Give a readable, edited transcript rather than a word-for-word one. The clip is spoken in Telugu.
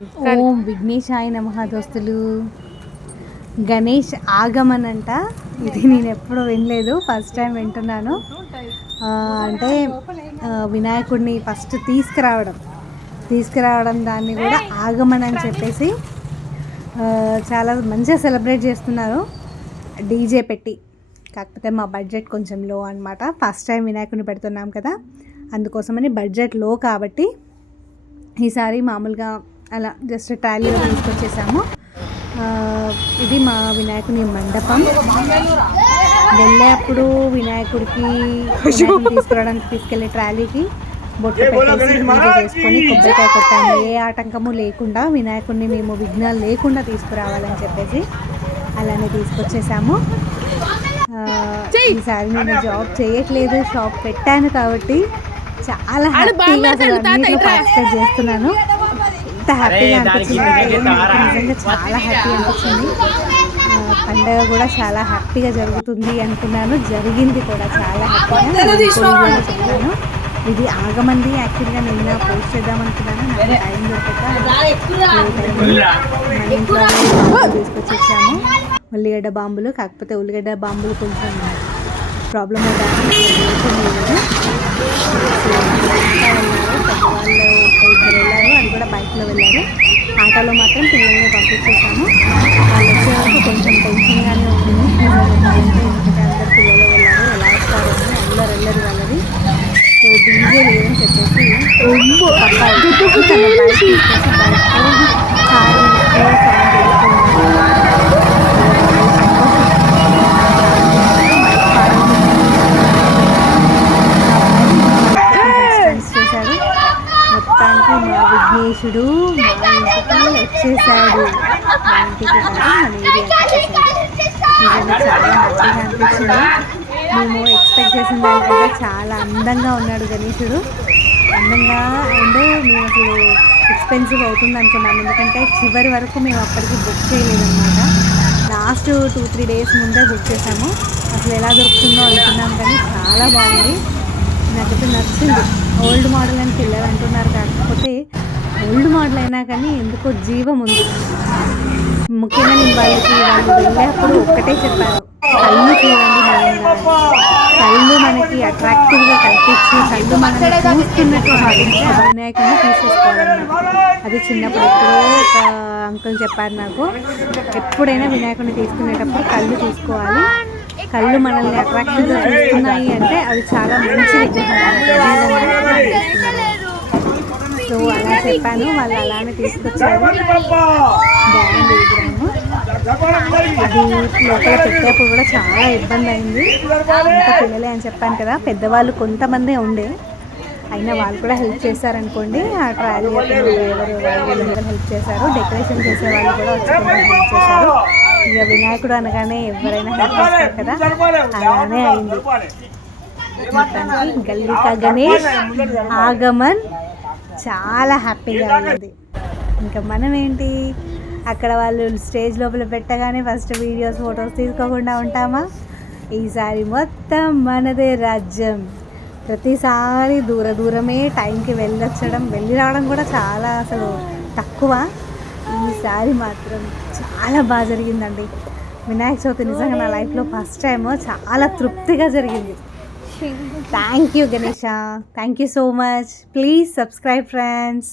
ఓం విఘ్నేశాయ నమః దోస్తులు. గణేష్ ఆగమన్ అంట. ఇది నేను ఎప్పుడూ వినలేదు, ఫస్ట్ టైం వింటున్నాను. అంటే వినాయకుడిని ఫస్ట్ తీసుకురావడం దాన్ని కూడా ఆగమన్ అని చెప్పేసి చాలా మంచిగా సెలబ్రేట్ చేస్తున్నారు డీజే పెట్టి. కాకపోతే మా బడ్జెట్ కొంచెం లో అనమాట. ఫస్ట్ టైం వినాయకుడిని పెడుతున్నాం కదా, అందుకోసమని బడ్జెట్ లో కాబట్టి ఈసారి మామూలుగా అలా జస్ట్ ట్రాలీలో తీసుకొచ్చేసాము. ఇది మా వినాయకుని మండపం. వెళ్ళేప్పుడు వినాయకుడికి తీసుకురావడానికి తీసుకెళ్ళే ట్రాలీకి బొట్టు పెట్టేసి పూజ చేసుకొని కొబ్బరికాయ కొట్టాము. ఏ ఆటంకము లేకుండా వినాయకుడిని మేము విఘ్నాలు లేకుండా తీసుకురావాలని చెప్పేసి అలానే తీసుకొచ్చేసాము. ఈసారి నేను జాబ్ చేయట్లేదు, షాప్ పెట్టాను కాబట్టి చాలా హ్యాపీగా అన్నిట్లో పార్టిసిపేట్ చేస్తున్నాను. ఎంత హ్యాపీగా అనిపించింది, నిజంగా చాలా హ్యాపీ అనిపించింది. పండగ కూడా చాలా హ్యాపీగా జరుగుతుంది అనుకున్నాను, జరిగింది కూడా చాలా హ్యాపీగా చెప్పాను. ఇది ఆగమంది. యాక్చువల్గా నిన్న పోస్ట్ చేద్దాం అనుకున్నాను, నాకు టైం దొరకక మన ఇంట్లో తీసుకొచ్చేసాము ఉల్లిగడ్డ బాంబులు. కాకపోతే ఉల్లిగడ్డ బాంబులు కొంచెం ప్రాబ్లం అవుతాయి, పెద్దవాళ్ళు వెళ్ళారు, అది కూడా బైక్లో వెళ్ళారు. ఆటోలో మాత్రం పిల్లల్ని పంపించేసాము. వాళ్ళు వచ్చే వరకు కొంచెం టెన్షన్గానే ఉంటుంది, ఎందుకంటే అందరు పిల్లలు వెళ్ళారు, ఎలా వస్తారు అని. అందరు వెళ్ళరు వాళ్ళది. సో డీజే లేదని చెప్పేసి కారు చేశాడు. మొత్తానికి మా విఘ్నేశుడు మా ఇంటికి వచ్చేసాడు. మా ఇంటికి కాదు, మన ఏరియాకి వచ్చేసాడు. నిజంగా చాలా హ్యాపీగా అనిపించింది. మేము ఎక్స్పెక్ట్ చేసిన దానికంటే చాలా అందంగా ఉన్నాడు గణేశుడు. అందంగా అండ్ మేము అసలు ఎక్స్పెన్సివ్ అవుతుంది అనుకున్నాము, ఎందుకంటే చివరి వరకు మేము అప్పటికి బుక్ చేయలేదన్నమాట. లాస్ట్ 2-3 డేస్ ముందే బుక్ చేసాము. అసలు ఎలా దొరుకుతుందో అనుకున్నాం, కానీ చాలా బాగుంది, నాకైతే నచ్చింది. ఓల్డ్ మోడల్ అని పిల్లలు అంటున్నారు, కాకపోతే ఓల్డ్ మోడల్ అయినా కానీ ఎందుకో జీవం ఉంది. ముఖ్యంగా నేను వాళ్ళు వెళ్ళేప్పుడు ఒక్కటే చెప్పాను, కళ్ళు చూడండి మెయిన్గా. కళ్ళు మనకి అట్రాక్టివ్గా కనిపించి కళ్ళు మనల్ని చూస్తున్నట్టు భావించి వినాయకుడిని తీసేసుకోవాలన్నమాట. అది చిన్నప్పుడు ఎప్పుడో ఒక అంకుల్ చెప్పారు నాకు, ఎప్పుడైనా వినాయకుడిని తీసుకునేటప్పుడు కళ్ళు చూసుకోవాలి, కళ్ళు మనల్ని అట్రాక్టివ్గా చూస్తున్నాయి అంటే అది చాలా మంచి విగ్రహం. సో అలా చెప్పాను, వాళ్ళు అలానే తీసుకొచ్చారు. బాగుంది విగ్రహము. అది లోపల పెట్టేప్పుడు కూడా చాలా ఇబ్బంది అయింది. అంత పిల్లలే అని చెప్పాను కదా, పెద్దవాళ్ళు కొంతమందే ఉండే, అయినా వాళ్ళు కూడా హెల్ప్ చేశారనుకోండి. ఆ ట్రాలీ వీళ్ళందరూ హెల్ప్ చేశారు, డెకరేషన్ చేసే వాళ్ళు కూడా వచ్చి హెల్ప్ చేశారు. ఇక వినాయకుడు అనగానే ఎవరైనా హెల్ప్ చేస్తారు కదా, అలానే అయింది. మొత్తానికి గల్లీకా గణేష్ ఆగమన్ చాలా హ్యాపీగా అయింది. ఇంకా మనం ఏంటి, అక్కడ వాళ్ళు స్టేజ్ లోపల పెట్టగానే ఫస్ట్ వీడియోస్ ఫొటోస్ తీసుకోకుండా ఉంటామా? ఈసారి మొత్తం మనదే రాజ్యం. ప్రతిసారి దూరమే టైంకి వెళ్ళి రావడం కూడా చాలా అసలు తక్కువ. ఈసారి మాత్రం చాలా బాగా జరిగిందండి వినాయక చవితి. నిజంగా నా లైఫ్లో ఫస్ట్ టైం చాలా తృప్తిగా జరిగింది. Thank you Ganesha, thank you so much. Please subscribe friends.